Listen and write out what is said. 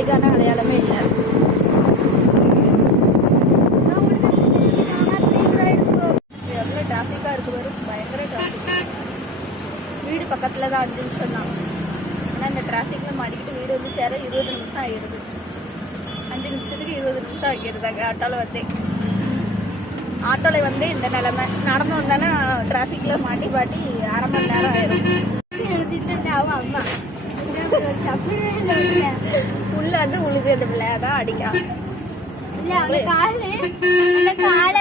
மழைக்கான அடையாளமே இல்லை. எவ்வளோ டிராஃபிக்காக இருக்கு வரும், பயங்கர டிராஃபிக். வீடு பக்கத்தில் தான், 5 நிமிஷம் தான். ஆனால் இந்த டிராஃபிக்கில் மாட்டிக்கிட்டு வீடு வந்து சேர 20 நிமிஷம் ஆகிடுது. 5 நிமிஷத்துக்கு 20 நிமிஷம் ஆகிடுதாங்க ஆட்டோவில் வந்து. ஆட்டோவில் வந்து இந்த நிலைமை நடந்து வந்தானே டிராஃபிக்கில் மாட்டி அரை மணி நேரம் ஆயிடும். அம்மா உள்ள வந்து உழுது அந்த பிள்ளை தான் அடிக்கான்.